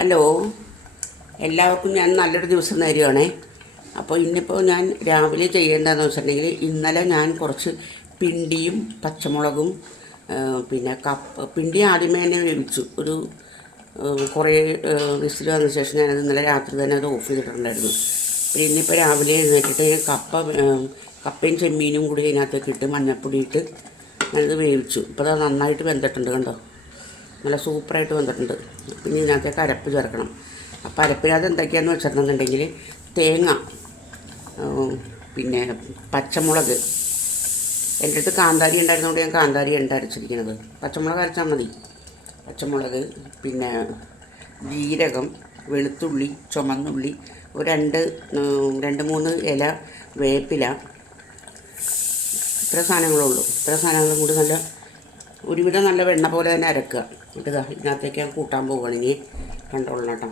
Hello, എല്ലാവർക്കും ഞാൻ നല്ലൊരു ദിവസം നേരുവാണേ. അപ്പോൾ ഇന്നിപ്പോൾ ഞാൻ രാവിലെ ചെയ്യേണ്ടതെന്ന് വെച്ചിട്ടുണ്ടെങ്കിൽ, ഇന്നലെ ഞാൻ കുറച്ച് പിണ്ടിയും പച്ചമുളകും പിന്നെ പിണ്ടി ആദ്യമേ തന്നെ വേവിച്ചു. കുറേ വിസിൽ വന്ന ശേഷം ഞാനത് ഇന്നലെ രാത്രി തന്നെ അത് ഓഫ് ചെയ്തിട്ടുണ്ടായിരുന്നു. പിന്നെ ഇന്നിപ്പോൾ രാവിലെ എഴുന്നേറ്റിട്ട് കപ്പയും ചെമ്മീനും കൂടി അതിനകത്തേക്ക് ഇട്ട് മഞ്ഞൾപ്പൊടി ഇട്ട് ഞാനത് വേവിച്ചു. ഇപ്പോൾ അത് നന്നായിട്ട് വെന്തിട്ടുണ്ട്, കണ്ടോ, നല്ല സൂപ്പറായിട്ട് വന്നിട്ടുണ്ട്. പിന്നെ ഇതിനകത്തേക്ക് അരപ്പ് ചേർക്കണം. അപ്പോൾ അരപ്പിനകത്ത് എന്തൊക്കെയാണെന്ന് വെച്ചിട്ടുണ്ടെന്നുണ്ടെങ്കിൽ, തേങ്ങ, പിന്നെ പച്ചമുളക്, എൻ്റെ അടുത്ത് കാന്താരി ഉണ്ടായിരുന്നതുകൊണ്ട് ഞാൻ കാന്താരി അരച്ചിരിക്കുന്നത്. പച്ചമുളക് അരച്ചാൽ മതി. പച്ചമുളക്, പിന്നെ ജീരകം, വെളുത്തുള്ളി, ചുമന്നുള്ളി, ഒരു രണ്ട് മൂന്ന് ഇല വേപ്പില, ഇത്ര സാധനങ്ങളുള്ളൂ. ഇത്ര സാധനങ്ങളും കൂടി ഒരുവിധം നല്ല വെണ്ണ പോലെ തന്നെ അരക്കുക. ഇതിനകത്തേക്ക് ഞാൻ കൂട്ടാൻ പോവുകയാണെങ്കിൽ കണ്ടോളണം കേട്ടോ.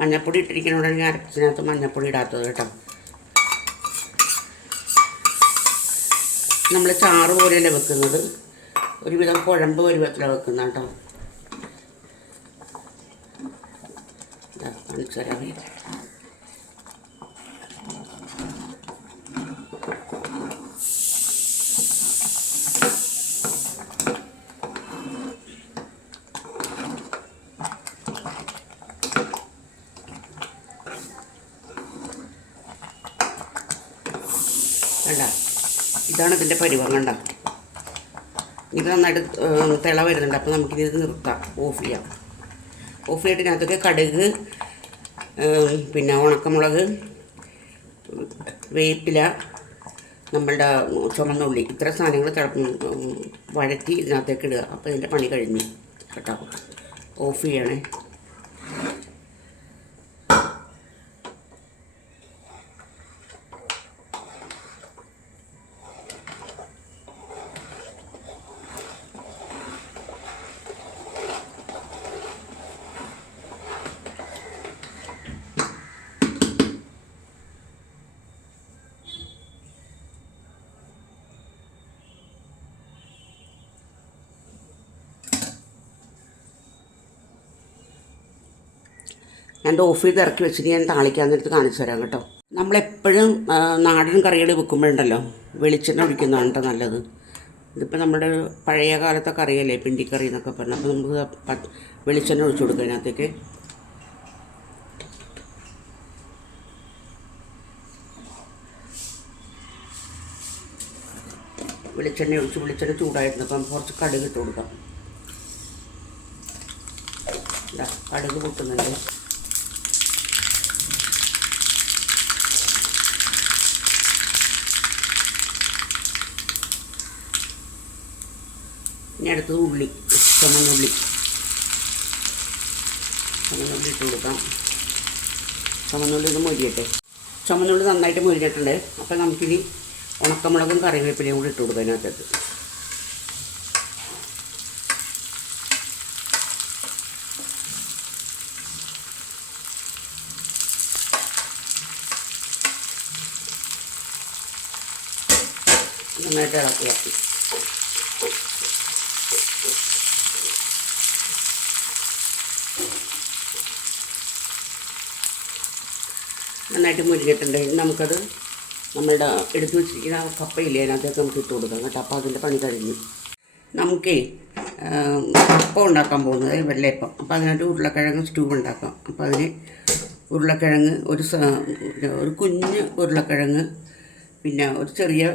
മഞ്ഞൾപ്പൊടി ഇട്ടിരിക്കുന്നതുകൊണ്ടാണ് ഞാൻ അരച്ചതിനകത്ത് മഞ്ഞൾപ്പൊടി ഇടാത്തത് കേട്ടോ. നമ്മൾ ചാറ് പോലെയല്ല വെക്കുന്നത്, ഒരുവിധം കുഴമ്പ് പരുവത്തിലാണ് വെക്കുന്നത് കേട്ടോ. കാണിച്ചു തരാമേ. കണ്ട, ഇതാണ് ഇതിൻ്റെ പരുവം. കണ്ട, ഇത് നന്നായിട്ട് തിള വരുന്നുണ്ട്. അപ്പോൾ നമുക്കിത് നിർത്താം, ഓഫ് ചെയ്യാം. ഓഫ് ചെയ്തിട്ട് ഇതിനകത്തൊക്കെ കടുക്, പിന്നെ ഉണക്കമുളക്, വേപ്പില, നമ്മളുടെ ചുമന്നുള്ളി, ഇത്ര സാധനങ്ങൾ വഴറ്റി ഇതിനകത്തേക്ക് ഇടുക. അപ്പോൾ ഇതിൻ്റെ പണി കഴിഞ്ഞു കേട്ടോ. ഓഫ് ചെയ്യണേ. ഞാൻ ഓഫ് ചെയ്ത് ഇറക്കി വെച്ചിട്ട് ഞാൻ താളിക്കാൻ നേരത്ത് കാണിച്ചു തരാം കേട്ടോ. നമ്മളെപ്പോഴും നാടൻ കറികൾ വെക്കുമ്പോഴുണ്ടല്ലോ വെളിച്ചെണ്ണ ഒഴിക്കുന്നതാണ് കേട്ടോ നല്ലത്. ഇതിപ്പോൾ നമ്മുടെ പഴയ കാലത്തെ കറിയല്ലേ, പിണ്ടിക്കറി എന്നൊക്കെ പറഞ്ഞാൽ. അപ്പോൾ നമുക്ക് വെളിച്ചെണ്ണ ഒഴിച്ചു കൊടുക്കുക അതിനകത്തേക്ക്. വെളിച്ചെണ്ണ ചൂടായിരുന്നു. അപ്പം കുറച്ച് കടുക് ഇട്ട് കൊടുക്കാം. കടുക് പൊട്ടുന്നുണ്ട്. ഇനി അടുത്തത് ഉള്ളി, ചുമന്നുള്ളി ഇട്ട് കൊടുക്കാം. ചുമന്നുള്ളി ഇത് മൊരിയട്ടെ. ചുമന്നുള്ളി നന്നായിട്ട് മൊരിഞ്ഞിട്ടുണ്ട്. അപ്പോൾ നമുക്കിനി ഉണക്കമുളകും കറിവേപ്പിലയും കൂടി ഇട്ട് കൊടുക്കാം അതിനകത്തേക്ക്. നന്നായിട്ട് ഇളക്കുക. നന്നായിട്ട് മുരിഞ്ഞിട്ടുണ്ട്. നമുക്കത് നമ്മളുടെ എടുത്തു വെച്ചിരിക്കുന്ന കപ്പയില്ലേ അതിനകത്തേക്ക് നമുക്ക് ഇട്ട് കൊടുക്കാം കേട്ടോ. അപ്പോൾ അതിൻ്റെ പണി കഴിഞ്ഞു. നമുക്കേ അപ്പം ഉണ്ടാക്കാൻ പോകുന്നത് വെള്ളയപ്പം. അപ്പോൾ അതിനായിട്ട് ഉരുളക്കിഴങ്ങ് സ്റ്റൂ ഉണ്ടാക്കാം. അപ്പോൾ അതിന് ഉരുളക്കിഴങ്ങ്, ഒരു കുഞ്ഞ് ഉരുളക്കിഴങ്ങ്, പിന്നെ ഒരു ചെറിയ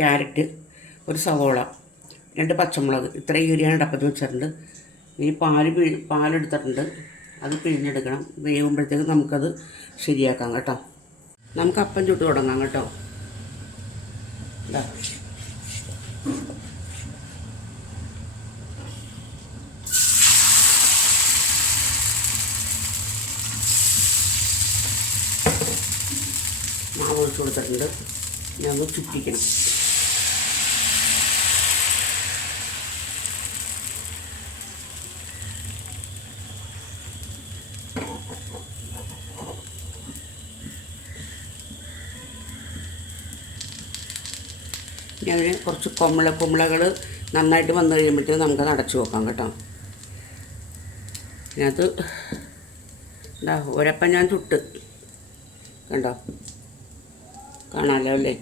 ക്യാരറ്റ്, ഒരു സവോള, 2 പച്ചമുളക്, ഇത്രയും ഏരിയാണ് ഡപ്പത്ത് വെച്ചിട്ടുണ്ട്. ഇനി പാലെടുത്തിട്ടുണ്ട്, അത് പിഴിഞ്ഞെടുക്കണം. വേവുമ്പോഴത്തേക്ക് നമുക്കത് ശരിയാക്കാം കേട്ടോ. നമുക്ക് അപ്പം ചുട്ട് തുടങ്ങാം കേട്ടോ. മാവ് ഒഴിച്ച് കൊടുത്തിട്ടുണ്ട്. ഞാൻ ഒന്ന് ചുറ്റിക്കണം. ഇനി അതിന് കുറച്ച് കുമ്പളകൾ നന്നായിട്ട് വന്നു കഴിയുമ്പോഴത്തേക്കും നമുക്കത് അടച്ചു വെക്കാം കേട്ടോ. ഇതിനകത്ത് എന്താ ഒരപ്പം ഞാൻ ചുട്ട് കണ്ടോ, കാണാമല്ലോ അല്ലേ.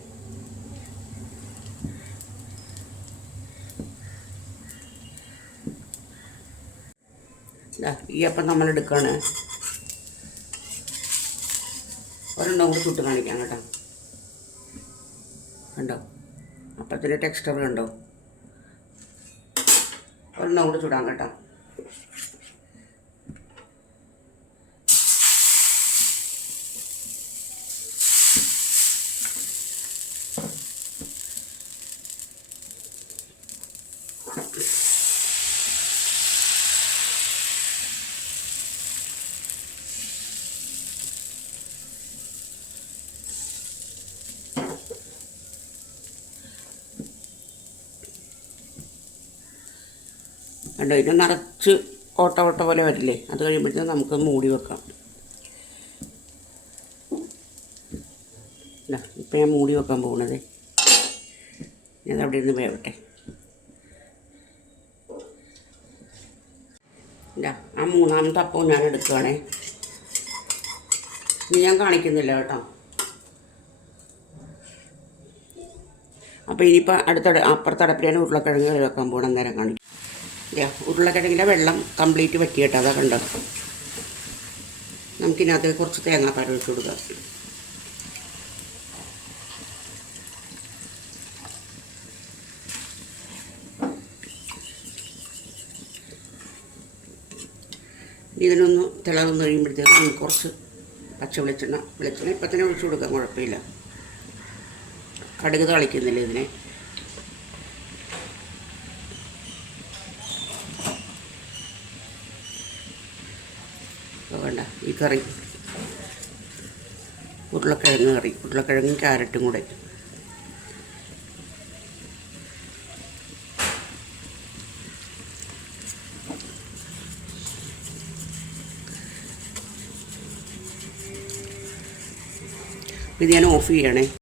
ഈ അപ്പം നമ്മൾ എടുക്കുകയാണ്. ഒരെണ്ണം കൂടി ചുട്ട് കാണിക്കാം കേട്ടോ. കണ്ടോ അപ്പത്തിൻ്റെ ടെക്സ്ചർ കണ്ടോ. ഒരെണ്ണം കൂടി ചുടാം കേട്ടോ. കണ്ടോ ഇത് നിറച്ച് ഓട്ട പോലെ വരില്ലേ, അത് കഴിയുമ്പോഴത്തേക്കും നമുക്ക് മൂടി വെക്കാം. ഇപ്പം ഞാൻ മൂടി വെക്കാൻ പോകുന്നത്. ഞാനവിടെ ഇരുന്ന് വേവട്ടെ. ആ മൂന്നാമത്തെ അപ്പവും ഞാൻ എടുക്കുകയാണേ. ഇനി ഞാൻ കാണിക്കുന്നില്ല കേട്ടോ. അപ്പോൾ ഇനിയിപ്പോൾ അപ്പുറത്തടപ്പിലാണ് ഉരുളക്കിഴങ്ങ് കറി വെക്കാൻ പോകണം. നേരം കാണിക്കും. ഉരുളക്കിഴങ്ങിൻ്റെ വെള്ളം കംപ്ലീറ്റ് വറ്റിയിട്ട് അതാ കണ്ടോ. നമുക്കിനകത്ത് കുറച്ച് തേങ്ങാപ്പാൽ ഒഴിച്ച് കൊടുക്കാം. ഇതിനൊന്ന് തിളവന്ന് കഴിയുമ്പോഴത്തേക്കും നമുക്ക് കുറച്ച് വെളിച്ചെണ്ണ ഇപ്പം തന്നെ ഒഴിച്ച് കൊടുക്കാം, കുഴപ്പമില്ല. കടുക് തളിക്കുന്നില്ല ഇതിനെ. വേണ്ട ഈ കറി ഉരുളക്കിഴങ്ങും ക്യാരറ്റും കൂടെ. ഇത് ഞാൻ ഓഫ് ചെയ്യണേ.